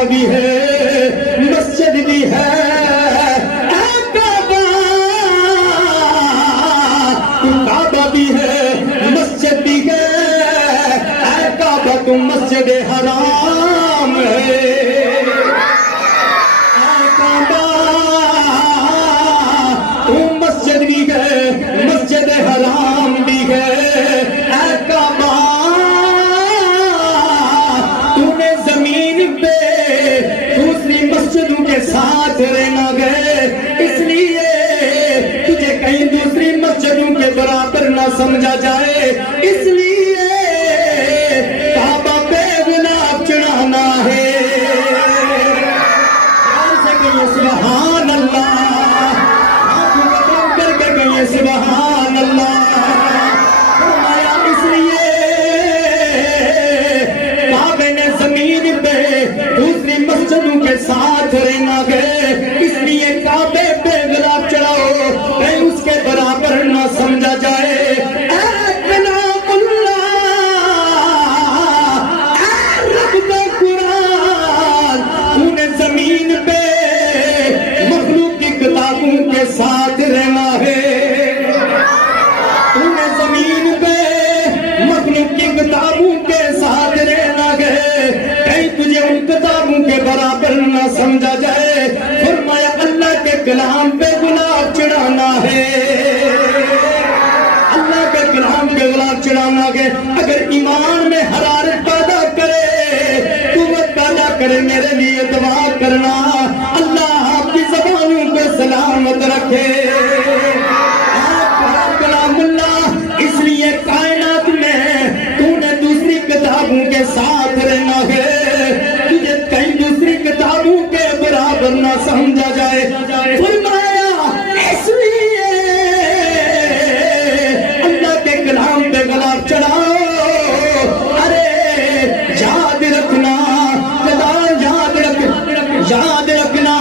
کعبہ بھی ہے مسجد بھی ہے اے کعبہ، تو کعبہ بھی ہے مسجد بھی ہے اے کعبہ، تو مسجد حرام ہے اے کعبہ، تو مسجد بھی ہے مسجد حرام بھی ہے اے کعبہ، تو نے زمین پہ دوسری مسجدوں کے ساتھ رہنا گئے، اس لیے تجھے کہیں دوسری مسجدوں کے برابر نہ سمجھا جائے، اس لیے کعبہ پہ گلاب چڑھانا ہے۔ پیار سے کہیے سبحان اللہ، آنکھوں کو بند کر کے کہیے سبحان اللہ۔ فرمایا اس لیے کعبے نے زمین پہ دوسری مسجدوں کے ساتھ رہنا گئے، اس لیے کعبے پہ گلاب چڑھاؤ کہیں اس کے برابر نہ سمجھا جائے۔ اے کلام اللہ، اے رب کا قرآن، تو نے زمین پہ مخلوق کی کتابوں کے ساتھ رہنا ہے، تو نے زمین پہ مخلوق کی کتابوں کے ساتھ رہنا ہے، کہیں تجھے ان کتابوں کے برابر نہ سمجھا جائے۔ فرمایا اللہ کے کلام پہ گلاب چڑھانا ہے، اللہ کے کلام پہ گلاب چڑھانا ہے۔ اگر ایمان میں حرارت پیدا کرے، قوت پیدا کرے، میرے لیے دعا کرنا اللہ آپ کی زبانوں کو سلامت رکھے۔ کلام اللہ، اس لیے کائنات میں تو نے دوسری کتابوں کے ساتھ رہنا ہے، تجھے کہیں دوسری کتابوں کے برابر نہ سمجھا جائے۔ فرمایا اس لیے اللہ کے کلام پہ گلاب چڑھاؤ۔ ارے یاد رکھنا، یاد رکھنا،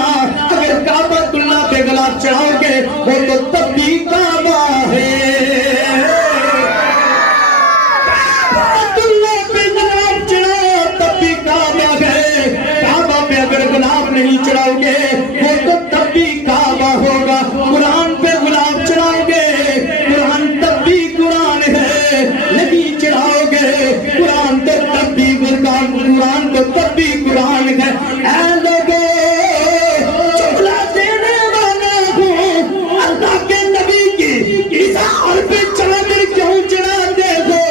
اگر کعبہ اللہ پہ گلاب چڑھاؤ گے وہ تو تب بھی کعبہ ہے۔ اللہ پہ گلاب چڑھاؤ تب بھی کعبہ ہے، کعبہ پہ اگر گلاب نہیں چڑھاؤ گے وہ تو تب بھی کعبہ ہوگا۔ قرآن پہ گلاب چڑھاؤ گے، قرآن تب بھی قرآن ہے، نہیں چڑھاؤ گے قرآن تو تب بھی قرآن تو تب بھی قرآن ہے۔ اے لوگوں، چغلا دینے والا ہوں، اللہ کے نبی کی اظہار پہ چادر کیوں چڑھاتے ہو؟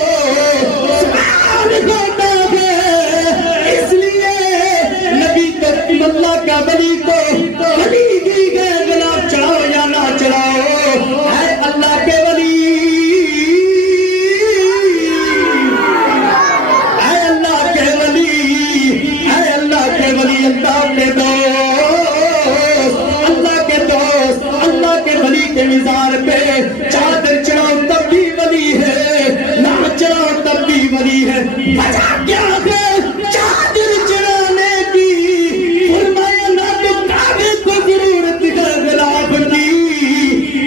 سبحان ہوتا ہے، اس لیے نبی تو اللہ کا ولی تو ولی کی گئے، گلاب چڑھاؤ یا نہ چڑھاؤ، اے اللہ کے ولی، اے اللہ کے ولی، اے اللہ کے ولی، اللہ کے دوست، اللہ کے دوست، اللہ کے ولی کے مزار پہ چادر چڑھاؤ تب بھی ولی ہے، نہ چڑھاؤ تب بھی ولی ہے۔ وجہ کیا ہے چادر چڑھانے کی؟ فرمایا نہ تو کعبے کو ضرورت ہے گلاب کی،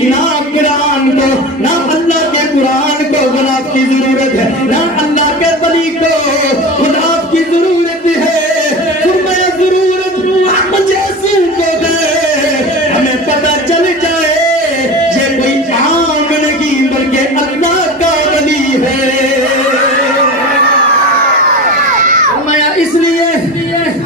نہ قرآن کو، نہ اللہ کے قرآن کو گلاب کی ضرورت ہے، نہ اللہ کے ولی کو گلاب کی ضرورت ہے۔ فرمایا ضرورت ہم جیسوں کو ہے، ہمیں پتہ چل جائے یہ کوئی عام نہیں بلکہ اللہ کا ولی ہے۔ فرمایا اس لیے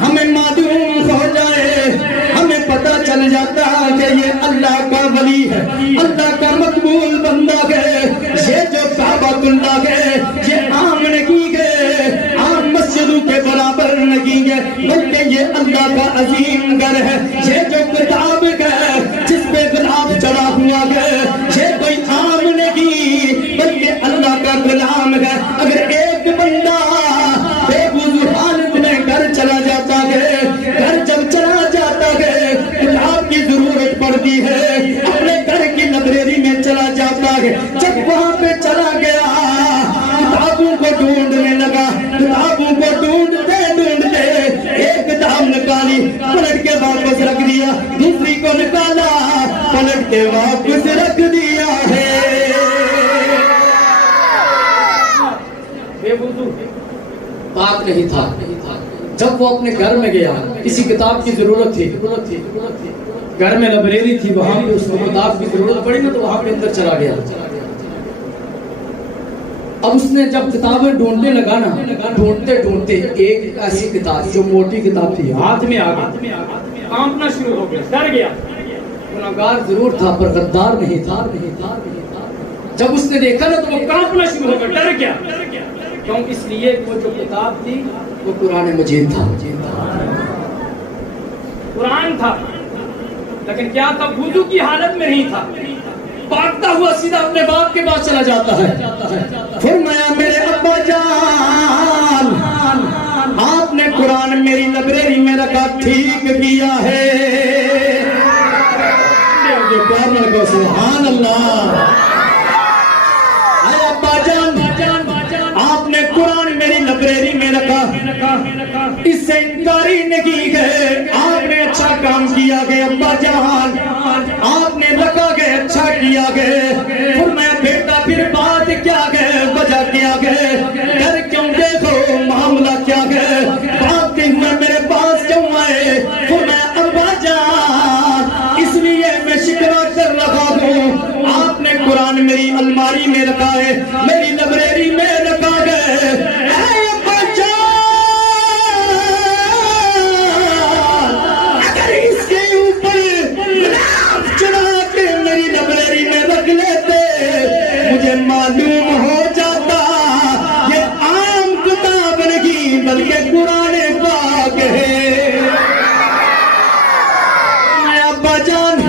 ہمیں معلوم ہو جائے، ہمیں پتہ چل جاتا کہ یہ اللہ کا ولی ہے، اللہ کا مقبول بندہ ہے، یہ جو کعبہ اللہ ہے یہ عام نہیں ہے، عام مسجدوں کے برابر نہیں ہے، بلکہ یہ اللہ کا عظیم گھر ہے۔ یہ جو کتاب ہے جس پہ گلاب چڑھا ہوا ہے یہ کوئی عام نہیں بلکہ اللہ کا کلام ہے۔ اگر ایک بندہ بے وضو حالت میں گھر چلا جاتا ہے، گھر جب چلا جاتا ہے کتاب کی ضرورت پڑتی ہے، اپنے گھر کی لائبریری میں چلا جاتا ہے، جب وہاں پہ چلا گیا کتابوں کو ڈھونڈنے لگا، کتابوں کو ڈھونڈتے ڈھونڈتے ایک کتاب نکالی، پلٹ کے واپس رکھ دیا، دوسری کو نکالا، پلٹ کے واپس رکھ دیا ہے۔ بے وضو پاک نہیں تھا، جب وہ اپنے گھر میں گیا کسی کتاب کی ضرورت تھی، گھر میں لائبریری تھی، وہاں پہ اس کو کتاب کی ضرورت پڑی نا تو وہاں پہ اندر چلا گیا۔ اب اس نے جب کتابیں ڈھونڈنے لگا نا، ڈھونڈتے ڈھونڈتے ایک ایسی کتاب جو موٹی کتاب تھی ہاتھ میں آ گئی، کانپنا شروع ہو گیا، ڈر گیا۔ گناہگار ضرور تھا پر غدار نہیں تھا۔ جب اس نے دیکھا نا تو وہ کانپنا شروع ہو گیا، ڈر گیا۔ کیوں؟ اس لیے وہ جو کتاب تھی وہ قرآن مجید تھا۔ قرآن تھا لیکن کیا تھا؟ وضو کی حالت میں نہیں تھا، بھاگتا ہوا سیدھا اپنے باپ کے پاس چلا جاتا ہے۔ فرمایا میرے ابا جان، آپ نے قرآن میری لائبریری میں رکھا، ٹھیک کیا ہے۔ پیار لگو سبحان اللہ۔ اے ابا جان، آپ نے قرآن میری لائبریری میں رکھا، اس سے انکاری نہیں ہے، آپ نے اچھا کام کیا گئے ابا جان، آپ نے رکھا گئے، اچھا کیا گئے۔ فرمایا بیٹا پھر بات کیا گئے، وجہ کیا گئے، ڈر کیوں گئے ہو، معاملہ کیا گئے، بات ہوئے میرے پاس کیوں آئے؟ فرمایا ابا جان اس لیے میں شکوہ کر رہا ہوں، آپ نے قرآن میری الماری میں رکھا ہے، میری لائبریری میں رکھا گئے، اے ابا جان اگر اس کے اوپر گلاف چڑھا کے میری لائبریری میں رکھ لیتے مجھے معلوم ہو جاتا یہ عام کتاب نہیں بلکہ قرآن پاک ہے۔ ابا جان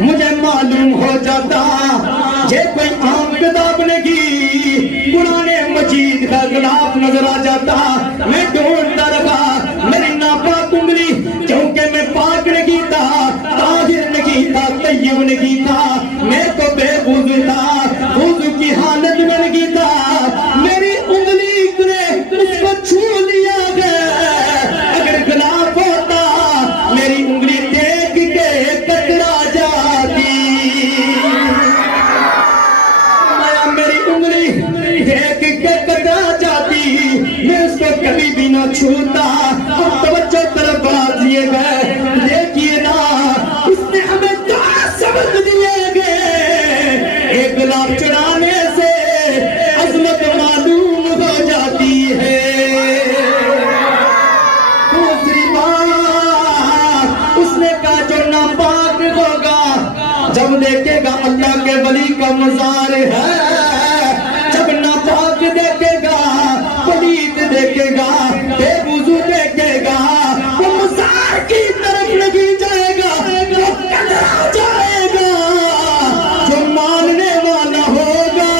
مجھے معلوم ہو جاتا یہ کوئی عام کتاب نہیں، قرآن مجید کا غلاف نظر آ جاتا، میں ڈھونڈتا رہا میری ناپاک انگلی، کیونکہ میں پاک نہیں تھا، طاہر نہیں تھا، طیب نہیں تھا، میں تو بے وضو تھا، وضو کی حالت میں نہیں تھا، میری انگلی نے اس کو چھو لیا گیا، اگر غلاف ہوتا میری انگلی دیکھ کے کترا جاتی، میری انگلی دیکھ کے کترا جاتی، میں اس کو کبھی بھی نہ چھوتا۔ اب توجہ طرف بازیے گئے، دیکھیے نا اس نے ہمیں دو سبق دیے گئے، ایک غلاف چڑھانے سے عظمت معلوم ہو جاتی ہے، دوسری بات اس نے کہا جو ناپاک ہوگا جب دیکھے گا اللہ کے ولی کا مزار ہے، جب ناپاک دیکھے گا، پلید دیکھے گا، بے وضو دیکھے گا، وہ مزار کی طرف نہیں جائے گا، وہ کترا جائے گا، جو ماننے والا ہوگا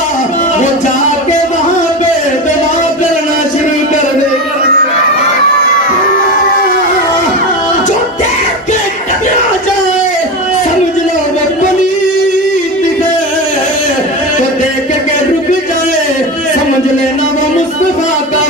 وہ جا کے وہاں پہ دعا کرنا شروع کر دے گا، جو دیکھ کے کترا جائے سمجھ لو وہ پلید ہے، جو دیکھ کے رک جائے سمجھ لینا وہ مصطفیٰ کا